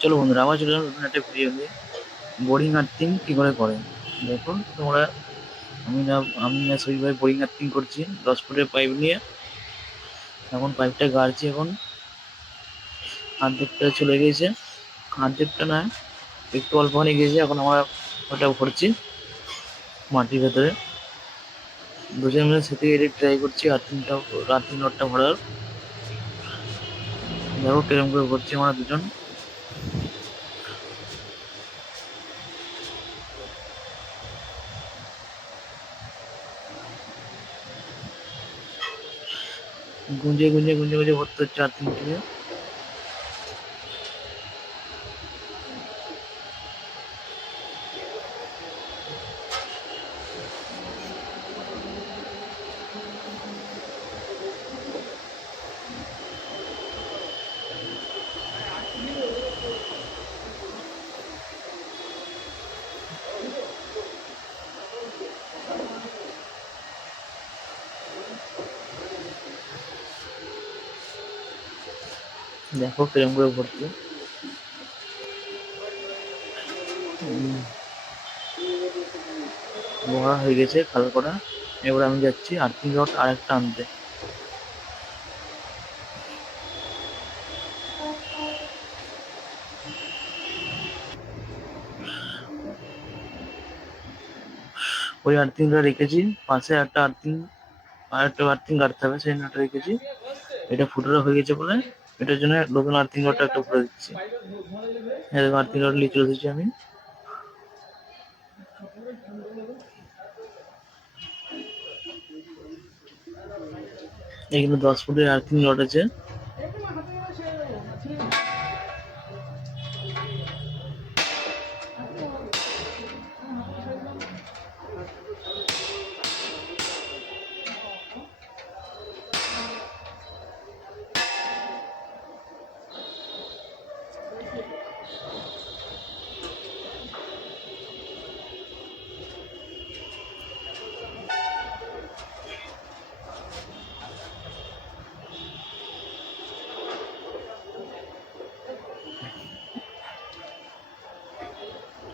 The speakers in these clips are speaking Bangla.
চলো বন্ধুরা আবার চলে নতুন একটা ভিডিও নিয়ে। বোরিং আর্থিং কী করে করে? দেখো, তোমরা, আমি না আমি না সই ভাই বোরিং আর্থিং করছি, দশ ফুটের পাইপ নিয়ে। এখন পাইপটা গাড়ছি এখন। অর্ধেকটা চলে গিয়েছে। অর্ধেকটা না, একটু অল্প হয়ে গিয়েছে, এখন আমরা ওটা ভরছি মাটির ভেতরে। দুজন মিলে সেটি এটি ট্রাই করছি আর্থিংটা আর্থিং রডটা ভরার। দেখো কিরম করে ভরছি আমরা দুজন। গুঁজে গুঁজে গুঁজে গুঁজে ভর্তি হচ্ছে আর্থিংটিকে দেখো কিরম করে উম, ভরা হয়ে গেছে খাল করা। এবার আমি যাচ্ছি আর্থিং রড আরেকটা আনতে। ওই আর্থিংটা রেখেছি পাশে একটা আর্থিং আর একটা আর্থিং কাটতে হবে সেই নটা রেখেছি। এটা ফুটোরা হয়ে গেছে বলে। এটার জন্য নতুন আর্থিং রোডটা একটা উপরে দিচ্ছি। এরকম আর্থিং রোড নিয়ে চলে আমি। এখানে দশ ফুটের আর্থিং রোড আছে।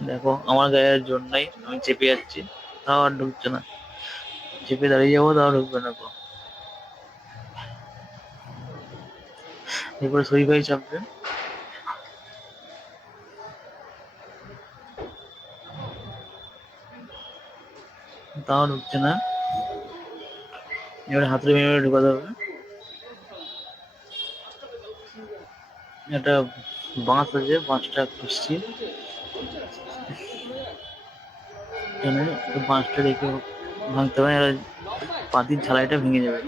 দেখো, আমার গায়ে জোর আমি চেপে যাচ্ছি, তাও আর ঢুকছে না। চেপে দাঁড়িয়ে যাব, তাও ঢুকবে না এরপরে সই ভাই চাপবে। তাও ঢুকছে না। এবারে হাতের মেরে ঢুকাতে হবে। একটা বাঁশ আছে, বাঁশটা খুঁজছি। বাঁশটা রেখে ভাঙতে হবে আর পাতির ঝালাইটা ভেঙে যাবে।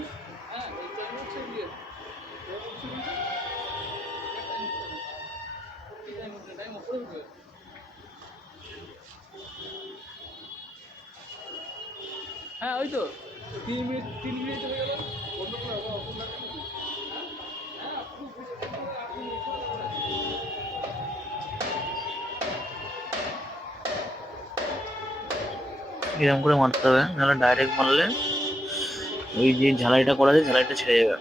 এরকম করে মারতে হবে, নাহলে ডাইরেক্ট মারলে ওই যে ঝালাইটা করা আছে, ঝালাইটা ছেড়ে যাবে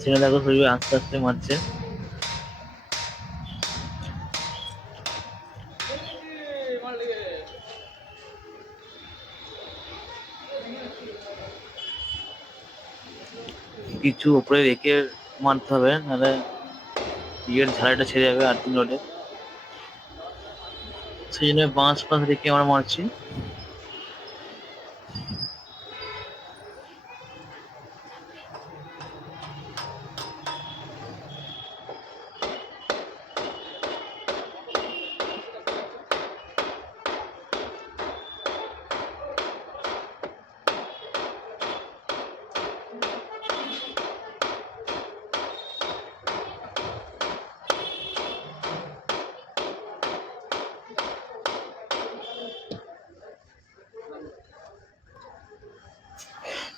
সেটা দেখো শরীরে আস্তে আস্তে মারছে। কিছু উপরে রেখে মারতে হবে, নাহলে ইয়ের ঝালাইটা ছেড়ে যাবে আর্থিং রোডে সেই জন্য বাঁশ পাশ রেখে আমরা মারছি।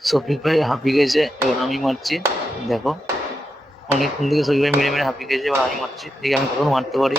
শফিক ভাই হাঁপিয়ে গেছে, এবার আমি মারছি। দেখো, অনেকক্ষণ থেকে শফিক ভাই মেরে মেরে হাঁপিয়ে গেছে, এবার আমি মারছি। দেখি আমি কখন মারতে পারি।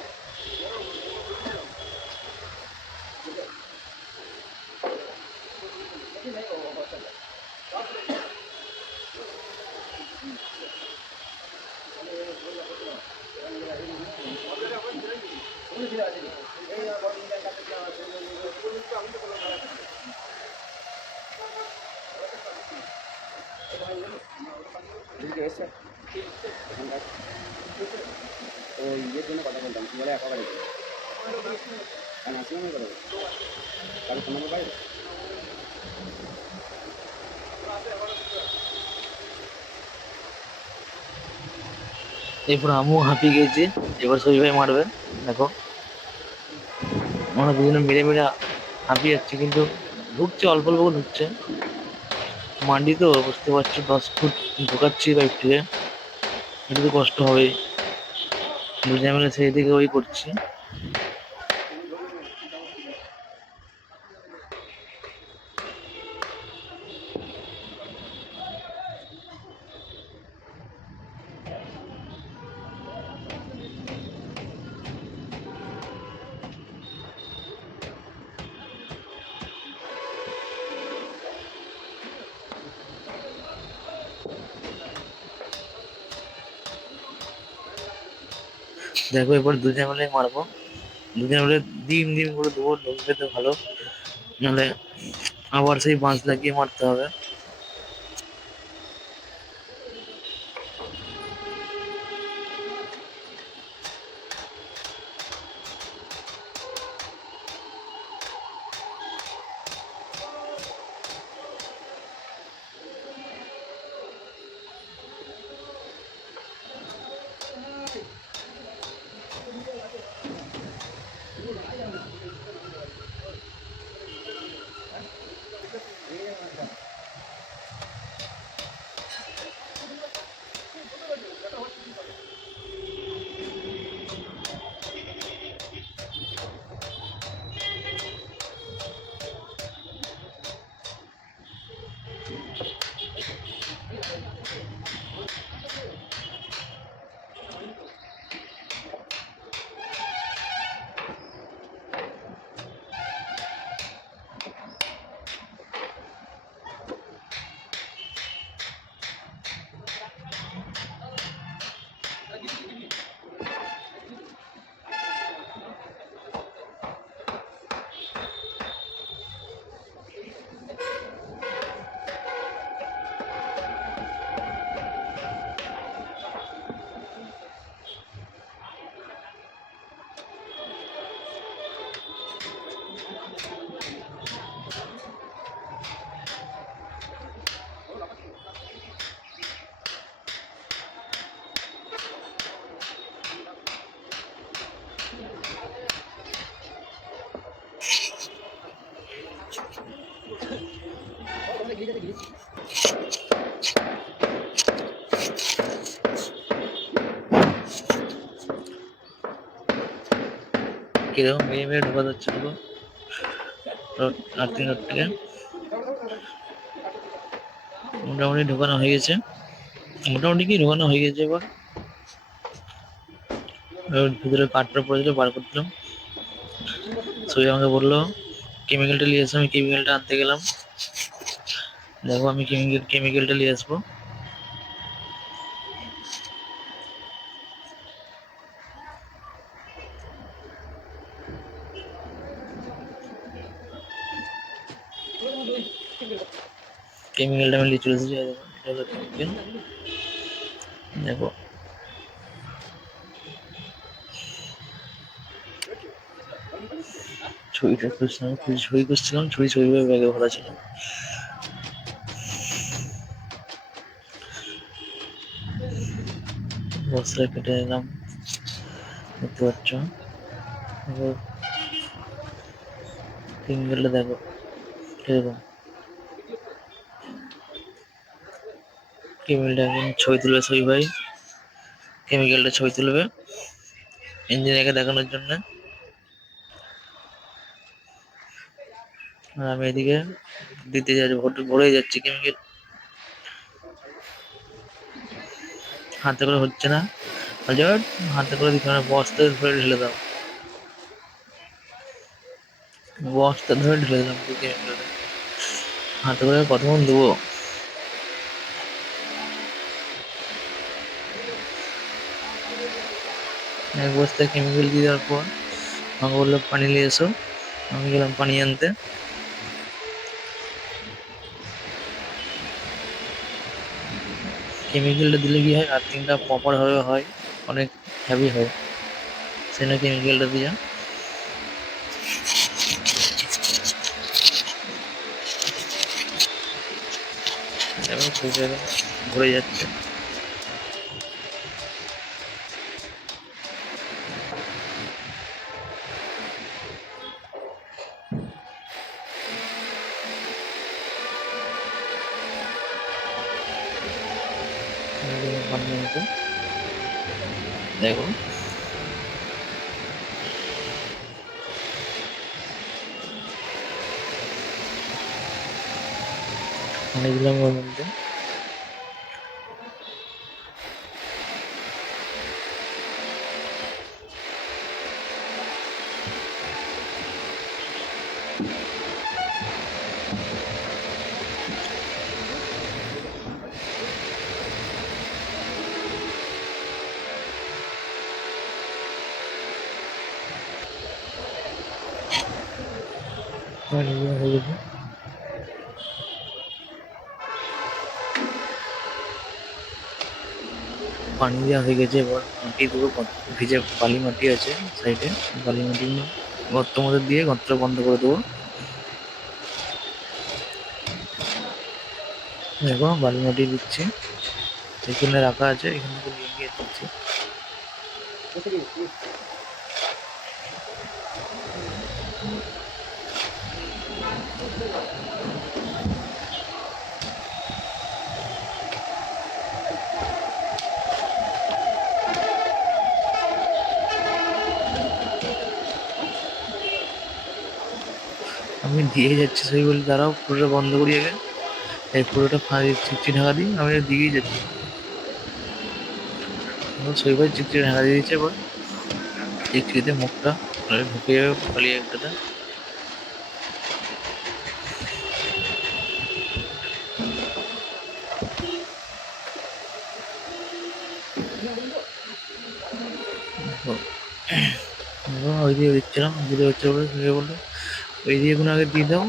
এদিকে এসছে এখানকার ওই ইয়ের জন্য কথা বলতাম কি বলে নার্সিংহোমে কথা বলতাম তাহলে নম্বর পাইবে এরপর আমিও হাঁপিয়ে গেছি, এবার সবি ভাই মারবে, দেখো। আমরা দুজনে মেরে মেরে হাঁপিয়ে যাচ্ছি, কিন্তু ঢুকছে, অল্প অল্প ঢুকছে। মান্ডি তো বুঝতে পারছ, দশ ফুট ঢোকাচ্ছি পাইপ থেকে। একটু কষ্ট হবে। দুজনে মিলে সেই দিকে ওই করছি। দেখো এবার দুজনে মিলে মারবো। দুজনে মিলে ডিম ডিম করে দেবো ঢুকলে তো ভালো। নাহলে আবার সেই বাঁশ লাগিয়ে মারতে হবে। কীরকম মেয়ে মেয়ে ঢোকা যাচ্ছে দেখো। আর্থিং রড মোটামুটি ঢোকানো হয়ে গেছে। মোটামুটি কি ঢোকানো হয়ে গেছে এবার? ভিতরে কাঠটা পড়েছিল, বার করলাম সই আমাকে বলল কেমিক্যালটা নিয়ে এসে আমি কেমিক্যালটা আনতে গেলাম। দেখো আমি কেমিক্যাল কেমিক্যালটা নিয়ে আসব। কেমিক্যালটা আমি চলে এসেছি দেখো। ছবিটা করছিলাম ছবি করছিলাম ছবি ছবি ব্যাগে ভরা ছিল। বস্ত্র কেটে নিলাম। দেখতে পাচ্ছ? দেখো। কেমিক্যালটা দেখো। কীরকম কেমিক্যালটা এখন ছবি তুলবে ছবি ভাই। কেমিক্যালটা ছবি তুলবে। ইঞ্জিনিয়ারকে দেখানোর জন্য। আর আমি এদিকে দিতে যাচ্ছি ভরে যাচ্ছি কেমিক্যাল হাতে করে হচ্ছে না। বলছে, হাতে করে দিতে না বস্তা ধরে ঢেলে দাও। বস্তা ধরে ঢেলে দিলাম হাতে করে কতক্ষণ দেবো এক বস্তা কেমিক্যাল দিয়ে দেওয়ার পর আমাকে বলল, পানি নিয়ে এসো। আমি গেলাম পানি আনতে। কেমিক্যালটা দিলে কি হয়? আর্থিংটা প্রপার ভাবে হয়, অনেক হেভি হয়। সেটা কেমিক্যালটা দিয়ে এবং সুইচটা ঘুরে যাচ্ছে পানি আনতে দেখো পানি দিলাম ওর মধ্যে পানি দেওয়া পানি দেওয়া হয়ে গেছে, এবার মাটি দেবো ভিজে বালি মাটি আছে সাইডে। বালি মাটি গর্ত মধ্যে দিয়ে গর্তটা বন্ধ করে দেবো। দেখো, বালি মাটি দিচ্ছি। এখানে রাখা আছে, এখান থেকে নিয়ে গিয়ে দিচ্ছি। আমি দিয়ে যাচ্ছি সেই বলে দাঁড়াও পুরোটা বন্ধ করি আগে। এই পুরোটা ফাঁড়ি চিপচি ঢাকা দিই আমি দিয়েই যাচ্ছি। সেই ভাই চিপচি ঢাকা দিয়ে দিচ্ছে এবার। চিপচিতে মুখটা ঢুকে যাবে পালিয়ে দেখো, ওই দিয়ে দিচ্ছিলাম দিতে হচ্ছে বলে বলল ওই দিয়ে কোনো আগে দিয়ে দাও।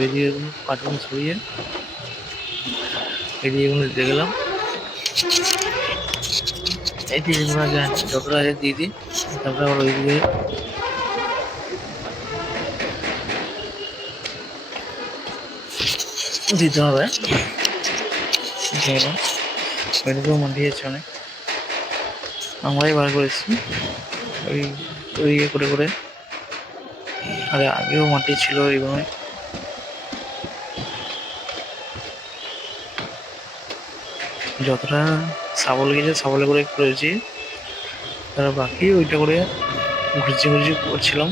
ওই দিয়ে কোনো কার্টুন সরিয়ে এই দিয়ে কোনো গেলাম। এই দিয়ে আগে যতটা আগে দিয়ে দিই, তারপরে আবার ওই দিয়ে দিতে হবে। ওইদিকেও মাটিয়েছে অনেক। আমরাই বার করেছি। ওই ওই ইয়ে করে করে আরে আগেও মাটি ছিল এইভাবে। যতটা সাবল গেছে সাবলে করে করেছি তার বাকি ওইটা করে ঘুরছি ঘুরছি করছিলাম।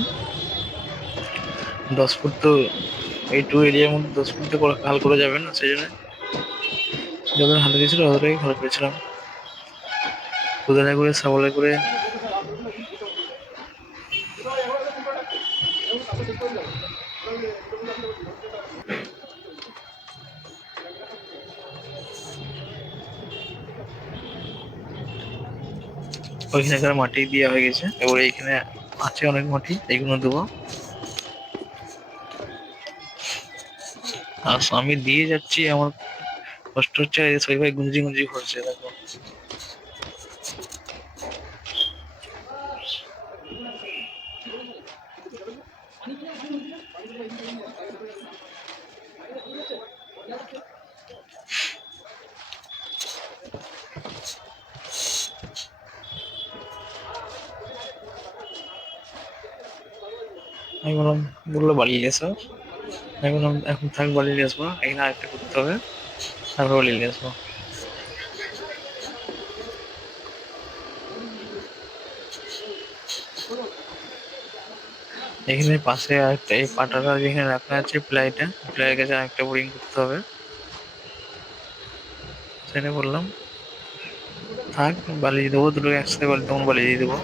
দশ ফুট তো এইটু এরিয়ার মধ্যে দশ ফুট তো হাল করে যাবে না, সেই জন্য যতটা হাতে দিয়েছিল ততটাই ভালো করেছিলাম। কোদালে করে সাবলে করে ওইখানে মাটি দেওয়া হয়ে গেছে। এবার এইখানে আছে অনেক মাটি এইগুলো দেবো। আর আমি দিয়ে যাচ্ছি, আমার কষ্ট হচ্ছে সবাই ভাই গুঞ্জি গুঞ্জি করছে, দেখো। আমি বললাম, বলল বাড়ি এসো। আমি বললাম, এখন থাক, বাড়ি আসব। এখানে আরেকটা করতে হবে। তারপর বাড়ি আসব। এখানে পাশে আরেকটা, এই পাটাটা যেখানে রাখা আছে প্লাইটা, প্লাইয়ের কাছে আরেকটা বোরিং করতে হবে। সেটা বললাম, থাক বালি দেবো দুটো একসাথে বালি, তখন বালি দিয়ে দেবো।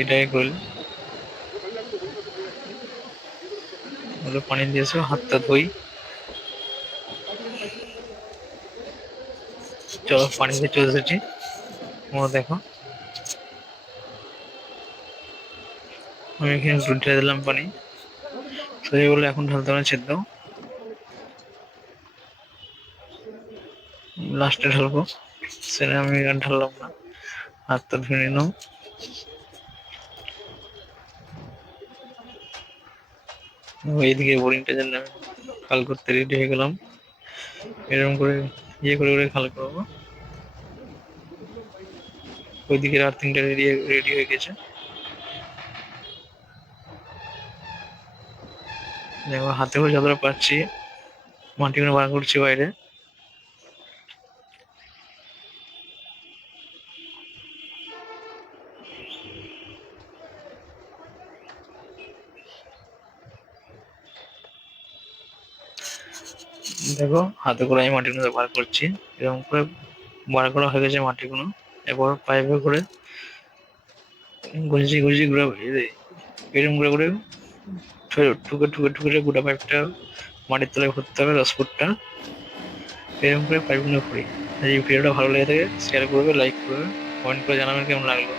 এটাই করলি। ওগুলো পানি দিয়েছে, হাতটা ধুই। চলো পানিতে চলে এসেছি। তোমরা দেখো। আমি এখানে একটু ঢেলে দিলাম পানি। সোজা বলে এখন ঢালতে হবে ছেদ দাও লাস্টে ঢালবো। সেটা আমি ঢাললাম না। হাতটা ধুয়ে নিলাম। এইদিকে বোরিংটা জন্য খাল করতে রেডি হয়ে গেলাম। এরকম করে ইয়ে করে করে খাল করব। ওইদিকে আর্থিংটা রেডি রেডি হয়ে গেছে। দেখো করে যতটা পাচ্ছি মাটিগুলো বার করছি বাইরে। দেখো, হাতে করে আমি মাটিগুলো বার করছি। এরকম করে বার করা হয়ে গেছে মাটিগুলো এরপর পাইপে করে গুঁজি গুঁজি ঘুরে এরকম করে করে ঠুকে ঠুকে ঠুকে গোটা পাইপটা মাটির তলায় ভরতে হবে দশ ফুটটা এরকম করে পাইপগুলো করি। যদি ভিডিওটা ভালো লেগে থাকে শেয়ার করবে লাইক করবে কমেন্ট করে জানাবেন কেমন লাগল।